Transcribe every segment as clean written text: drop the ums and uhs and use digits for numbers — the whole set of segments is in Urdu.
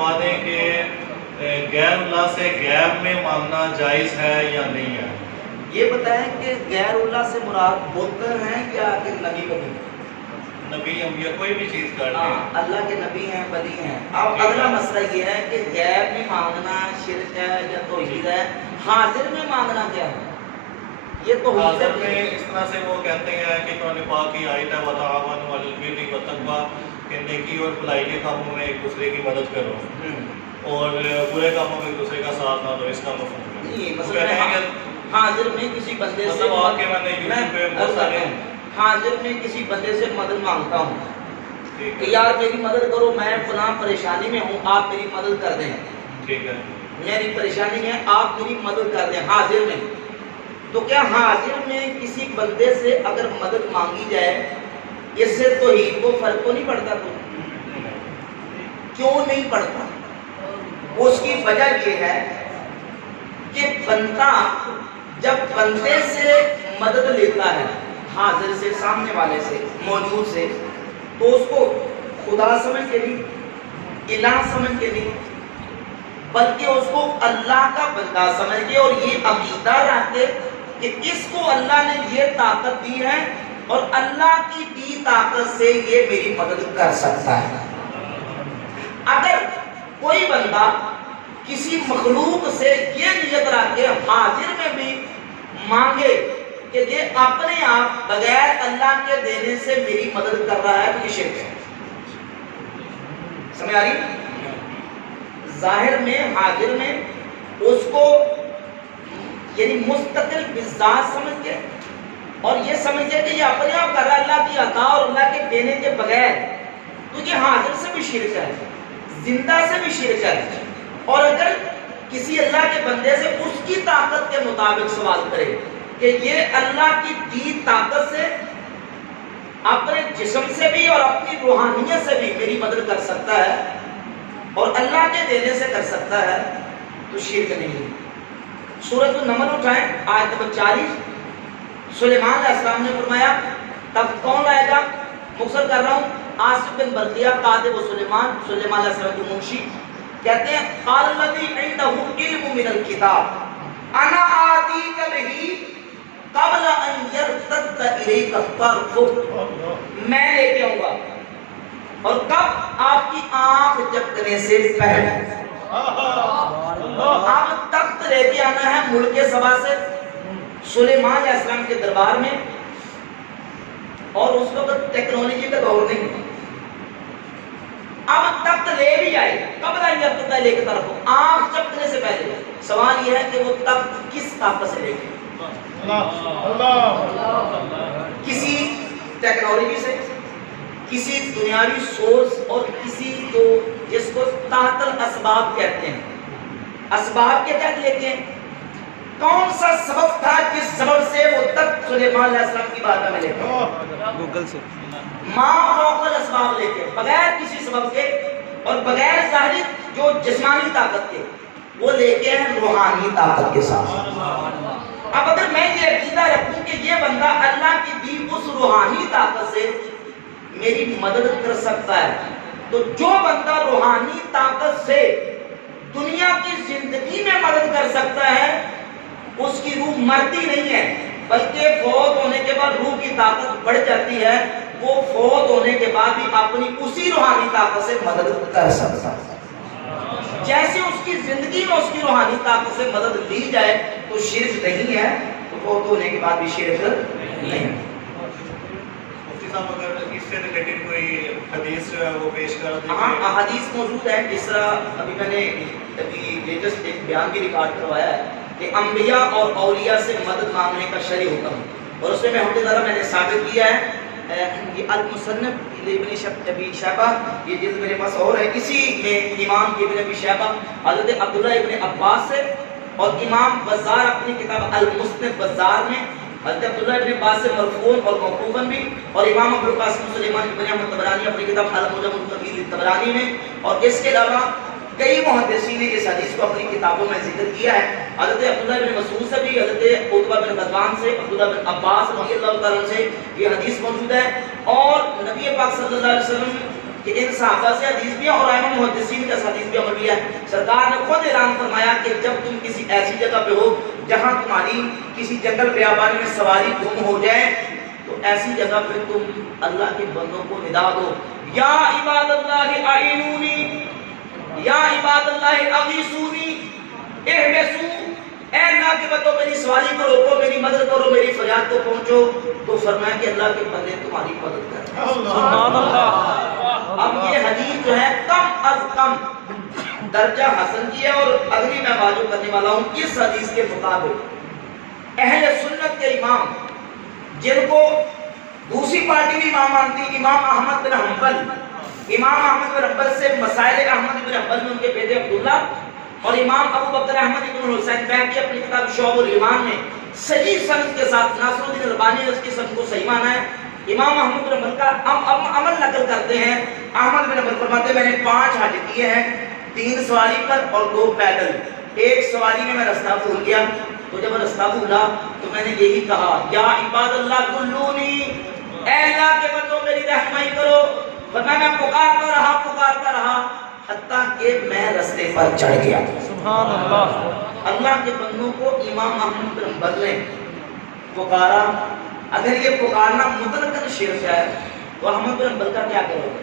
فرما دیں کہ غیر اللہ سے غیب میں مانگنا جائز ہے یا نہیں ہے؟ یہ بتائیں کہ غیر اللہ سے مراد بت ہیں یا کہ نبی ولی؟ نبی انبیاء کوئی بھی چیز کر ہاں، دیں. اللہ کے نبی ہیں، ولی ہیں. اب اگلا مسئلہ یہ ہے کہ غیب میں مانگنا شرک ہے یا توحید ہے؟ حاضر میں مانگنا کیا ہے؟ یہ توحید حاضر ہے. میں اس طرح سے وہ کہتے ہیں کہ قرآن پاک کی آیت ہے وَتَعَاوَنُوا عَلَى الْبِرِّ وَالتَّقْوَىٰ کہ نیکی اور بھلائی کے کاموں میں ایک دوسرے کی مدد کرو اور برے کاموں میں ایک دوسرے کا ساتھ نہ دو. اس کا مفہوم ہے. نہیں، وہ مثلا کہتے ہیں کہ حاضر میں کسی بندے سے مطلب آپ کے میں نے یوٹیوب پہ بہت سارے حاضر میں کسی بندے سے مدد مانگتا ہوں ٹھیک کہ ہے یار میری مدد کرو، میں فلاں پریشانی میں ہوں، آپ میری مدد کر دیں. ٹھیک ہے میری پریشانی میں آپ میری مدد کر دیں حاضر میں. تو کیا حاضر میں کسی بندے سے اگر مدد مانگی جائے اس سے توحید کو فرق تو نہیں پڑتا؟ تو کیوں نہیں پڑتا؟ اس کی وجہ یہ ہے کہ بندہ جب بندے سے مدد لیتا ہے، حاضر سے، سامنے والے سے، موجود سے، تو اس کو خدا سمجھ کے نہیں، الہ سمجھ کے نہیں، بلکہ اس کو اللہ کا بندہ سمجھ کے اور یہ عقیدہ رکھ کے کہ اس کو اللہ نے یہ طاقت دی ہے اور اللہ کی دی طاقت سے یہ میری مدد کر سکتا ہے. اگر کوئی بندہ کسی مخلوق سے یہ نیت رکھ کے حاضر میں بھی مانگے کہ یہ اپنے آپ بغیر اللہ کے دینے سے میری مدد کر رہا ہے، تو یہ شرک ہے. سمجھ آ رہی؟ ظاہر میں حاضر میں اس کو یعنی مستقل بذات سمجھ کے اور یہ سمجھ کے کہ یہ اپنے آپ کر رہا ہے اللہ کی عطا اور اللہ کے دینے کے بغیر، تو یہ حاضر سے بھی شرک ہے، زندہ سے بھی شرک ہے. اور اگر کسی اللہ کے بندے سے اس کی طاقت کے مطابق سوال کرے کہ یہ اللہ کی دی طاقت سے اپنے جسم سے بھی اور اپنی روحانیت سے بھی میری مدد کر سکتا ہے اور اللہ کے دینے سے کر سکتا ہے، تو شرک نہیں ہے. سورۃ النمل اٹھائیں آیت نمبر 40. سلیمان علیہ السلام نے فرمایا، تب کون لائے گا؟ مختصر کر رہا ہوں. آصف بن برقیہ کاتب و سلیمان علیہ السلام کے منشی کہتے ہیں قال الذی عنده علم من الکتاب انا آتیک بہ قبل ان یرتد الیک طرفک. میں لے کے آؤں گا اور کب؟ آپ کی آنکھ جھپکنے سے پہلے. اب تخت لے کے آنا ہے ملک سبا سے سلیمان علیہ السلام کے دربار میں، اور اس وقت ٹیکنالوجی کا دور نہیں. اب تخت لے بھی آئے قبل ان یرتد الیک طرفک، آنکھ جھپکنے سے پہلے. سوال یہ ہے کہ وہ تخت کس طاقت سے لے گئے؟ کسی ٹیکنالوجی سے، کسی دنیاوی سورس اور کسی جو جس کو تحت الاسباب کہتے ہیں، اسباب کے تحت لیتے ہیں. کون سا سبب تھا جس سبب سے وہ تخت سلیمان علیہ السلام کی بارگاہ میں لے گئے؟ گوگل سے ماں فوق الاسباب لے کے، بغیر کسی سبب کے اور بغیر ظاہری جو جسمانی طاقت کے، وہ لے کے ہیں روحانی طاقت کے ساتھ. اب اگر میں یہ عقیدہ رکھوں کہ یہ بندہ اللہ کی دی اس روحانی طاقت سے میری مدد کر سکتا ہے، تو جو بندہ روحانی طاقت سے دنیا کی زندگی میں مدد کر سکتا ہے، اس کی روح مرتی نہیں ہے بلکہ فوت ہونے کے بعد روح کی طاقت بڑھ جاتی ہے. وہ فوت ہونے کے بعد بھی اپنی اسی روحانی طاقت سے مدد کر سکتا ہے. جیسے اس کی زندگی میں اس کی روحانی طاقت سے مدد لی جائے تو شرک نہیں ہے، تو فوت ہونے کے بعد بھی شرک نہیں. مفتی صاحب اگر اس سے ریلیٹڈ کوئی حدیث جو ہے وہ پیش کر دیں. ہاں، حدیث موجود ہے. جس طرح ابھی میں نے لیٹسٹ ایک بیان بھی ریکارڈ کروایا ہے کہ انبیاء اور اولیاء سے مدد مانگنے کا شرعی حکم، اور اس میں الحمدللہ میں نے ثابت کیا ہے کہ المصنف ابن ابی شیبہ، یہ جلد میرے پاس اور ہے، اسی میں امام ابن ابی شیبہ حضرت عبداللہ ابن عباس سے، اور امام بزار اپنی کتاب المصنف بزار میں حضرت عبداللہ ابن عباس سے مرفوعاً اور موقوفاً بھی، اور امام ابو القاسم سلیمان بن احمد طبرانی اپنی کتاب المعجم الکبیر طبرانی میں، اور اس کے علاوہ کئی محدثین نے اس حدیث کو اپنی کتابوں میں ذکر کیا ہے. حضرت عبداللہ بن مسعود سے بھی، حضرت عتبہ بن غزوان سے، عبداللہ بن عباس رضی اللہ تعالیٰ عنہ سے یہ حدیث موجود ہے. اور نبی پاک صلی اللہ علیہ وسلم کہ ان صحابہ سے حدیث بھی ہے اور ائمہ محدثین کا حدیث بھی عمل بھی ہے. سرکار نے خود اعلان فرمایا کہ جب تم کسی ایسی جگہ پہ ہو جہاں تمہاری کسی جنگل بیابانی میں سواری گم ہو جائے تو ایسی جگہ پہ تم اللہ کے بندوں کو ندا دو, یا عباد اللہ اعینونی, یا عباد اللہ اغیثونی, احبسو, اے اللہ کے بندوں میری سواری کو روکو, میری مدد کرو, میری فریاد کو پہنچو. تو فرمایا کہ اللہ کے بندے تمہاری مدد کریں. سبحان اللہ. اب یہ حدیث جو ہے کم از کم درجہ حسن کی ہے, اور اگلی میں واضح کرنے والا ہوں اس حدیث کے مطابق اہل سنت کے امام جن کو دوسری پارٹی بھی امام مانتی, امام احمد بن حنبل, امام احمد بن حنبل سے مسائل احمد بن حنبل میں ان کے بیٹے عبداللہ, اور امام ابو بکر احمد بن حسین بہقی اپنی کتاب شعب الایمان میں صحیح سند کے ساتھ, ناصر الدین البانی نے اس کی سند کو صحیح مانا ہے. امام احمد بن حنبل کا عمل نقل کرتے ہیں. احمد بن حنبل فرماتے ہیں میں نے 5 حج کیے ہیں, 3 سواری پر اور 2 پیدل. ایک سواری میں رستہ بھول گیا, تو جب رستہ بھولا تو میں نے یہی کہا یا عباد اللہ کلونی, اے اللہ کے بندوں میری رہنمائی کرو. فرمایا میں پکارتا رہا حتیٰ کہ میں رستے پر چڑھ گیا. سبحان اللہ. اللہ کے بندوں کو امام احمد بن حنبل نے پکارا. اگر یہ پکارنا مطلقاً شرک ہے تو احمد بن حنبل کا کیا کرو گے؟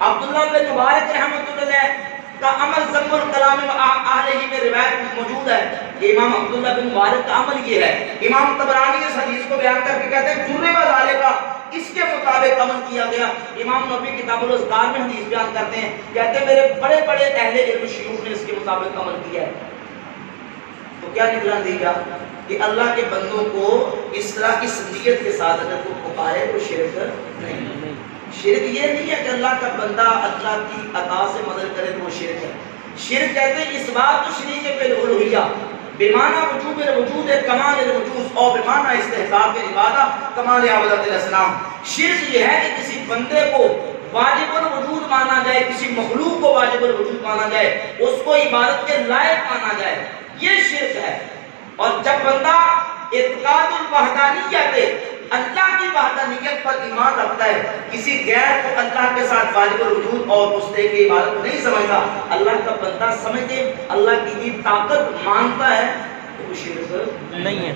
عبداللہ بن مبارک رحمۃ اللہ علیہ کا عمل ضم الکلام اہل ہی میں روایت موجود ہے کہ امام عبداللہ بن مبارک کا عمل یہ ہے. امام طبرانی اس حدیث کو بیان کر کے کہتے ہیں جرم ذالک, اس کے مطابق عمل کیا گیا. امام نبوی کتاب الاذکار میں حدیث بیان کرتے ہیں, کہتے ہیں میرے بڑے بڑے اہل علم شیوخ نے اس کے مطابق عمل کیا ہے. تو کیا نکلا نتیجہ کہ اللہ کے بندوں کو اس طرح کی سنجیت کے ساتھ اگر کوئی پکارے تو شرک نہیں. شرک یہ نہیں ہے کہ اللہ کا بندہ اللہ کی عطا سے مدد کرے تو وہ شرک ہے. شرک کہتے ہیں اس بات شریک فی الالوہیہ بمعنی وجوب الوجود کمال الوجود اور بمعنی استحقاق العبادہ کمال عبادت الاسلام. شرک یہ ہے کہ کسی بندے کو واجب الوجود مانا جائے, کسی مخلوق کو واجب الوجود مانا جائے, اس کو عبادت کے لائق مانا جائے, یہ شرک ہے. اور جب بندہ اعتقاد الوحدانیت اللہ کی وحدانیت پر ایمان رکھتا ہے, کسی غیر کو اللہ کے ساتھ واجب الوجود اور مستحق کی عبادت نہیں سمجھتا, اللہ کا بندہ سمجھ کے اللہ کی طاقت مانتا ہے, تو وہ شرک نہیں ہے.